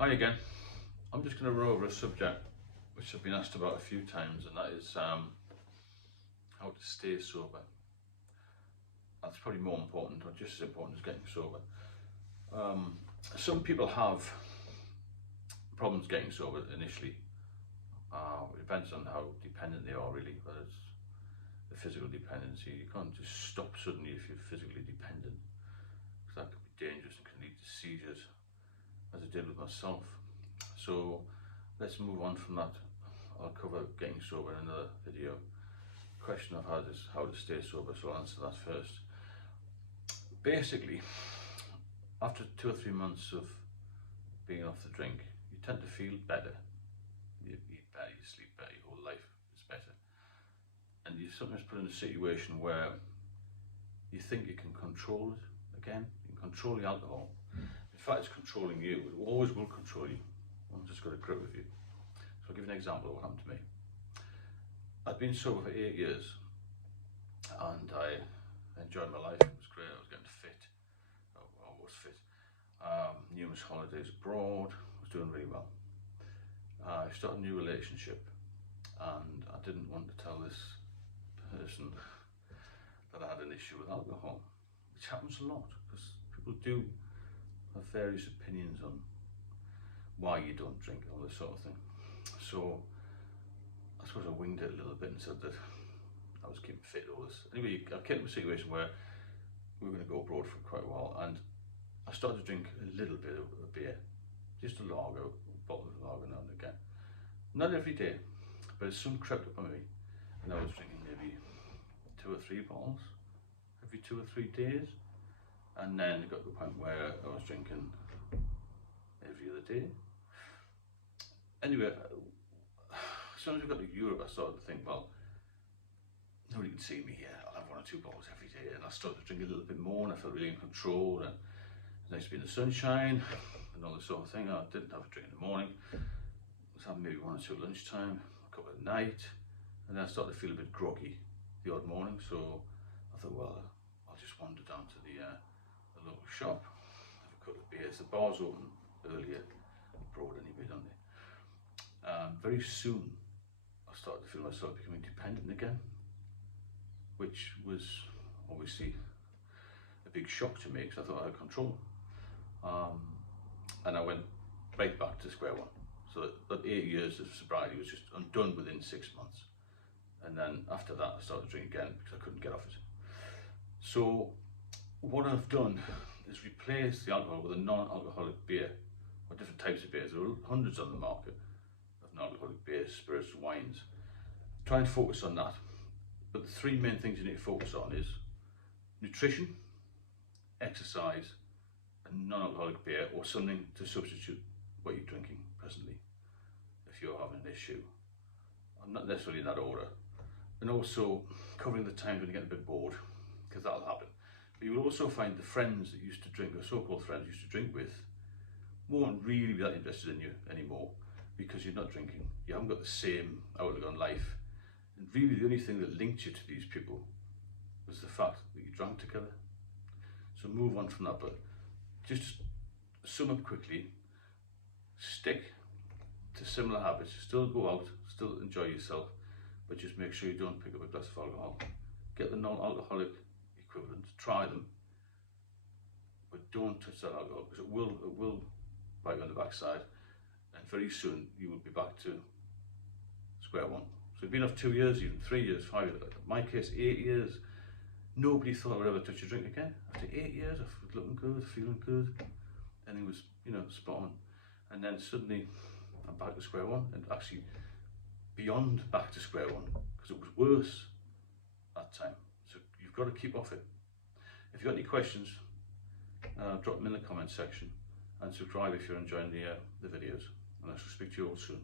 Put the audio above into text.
Hi again. I'm just going to run over a subject which I've been asked about a few times, and that is how to stay sober. That's probably more important, or just as important as getting sober. Some people have problems getting sober initially. It depends on how dependent they are, really, whether it's the physical dependency. You can't just stop suddenly if you're physically dependent, because that could be dangerous and can lead to seizures, as it did with myself. So let's move on from that. I'll cover getting sober in another video. The question I've had is how to stay sober, so I'll answer that first. Basically, after 2 or 3 months of being off the drink, you tend to feel better. You eat better, you sleep better, your whole life is better. And you're sometimes put in a situation where you think you can control it again. You can control the alcohol. In fact, it's controlling you. It always will control you. I'm just got to grip with you. So I'll give you an example of what happened to me. I'd been sober for 8 years and I enjoyed my life. It was great. I was getting fit. I was fit. Numerous holidays abroad. I was doing really well. I started a new relationship and I didn't want to tell this person that I had an issue with alcohol, which happens a lot because people do have various opinions on why you don't drink, all this sort of thing. So I suppose I winged it a little bit and said that I was keeping fit, all this. Anyway, I came to a situation where we were going to go abroad for quite a while, and I started to drink a little bit of beer, just a lager, a bottle of lager now and again. Not every day, but it soon crept up on me, and I was drinking maybe 2 or 3 bottles every 2 or 3 days, and then it got to the point where I was drinking every other day. Anyway, as soon as we got to Europe, I started to think, well, nobody can see me here. I'll have 1 or 2 bottles every day. And I started to drink a little bit more, and I felt really in control. And it was nice to be in the sunshine and all this sort of thing. I didn't have a drink in the morning. I was having maybe 1 or 2 at lunchtime, a couple at night. And then I started to feel a bit groggy the odd morning. So I thought, well, I'll just wander down to the local shop, have a couple of beers. The bars open earlier abroad anyway, don't they? Very soon I started to feel myself becoming dependent again, which was obviously a big shock to me because I thought I had control. And I went right back to square one. So that 8 years of sobriety was just undone within 6 months. And then after that I started to drink again because I couldn't get off it. So what I've done is replace the alcohol with a non-alcoholic beer, or different types of beers. There are hundreds on the market of non-alcoholic beers, spirits, wines. Try and focus on that. But the 3 main things you need to focus on is nutrition, exercise, and non-alcoholic beer, or something to substitute what you're drinking presently if you're having an issue. I'm not necessarily in that order. And also covering the times when you get a bit bored, because that'll happen. But you will also find the friends that used to drink, or so-called friends you used to drink with, won't really be that interested in you anymore because you're not drinking. You haven't got the same outlook on life. And really the only thing that linked you to these people was the fact that you drank together. So move on from that, but just to sum up quickly, stick to similar habits. Still go out, still enjoy yourself, but just make sure you don't pick up a glass of alcohol. Get the non-alcoholic equivalent, try them, but don't touch that alcohol because it will bite you on the backside, and very soon you will be back to square one. So you've been off 2 years, even 3 years, 5 years. In my case, 8 years. Nobody thought I would ever touch a drink again. After 8 years, I was looking good, feeling good, and it was, spot on. And then suddenly, I'm back to square one, and actually beyond back to square one, because it was worse that time. So you've got to keep off it. If you've got any questions, drop them in the comment section, and subscribe if you're enjoying the videos. And I shall speak to you all soon.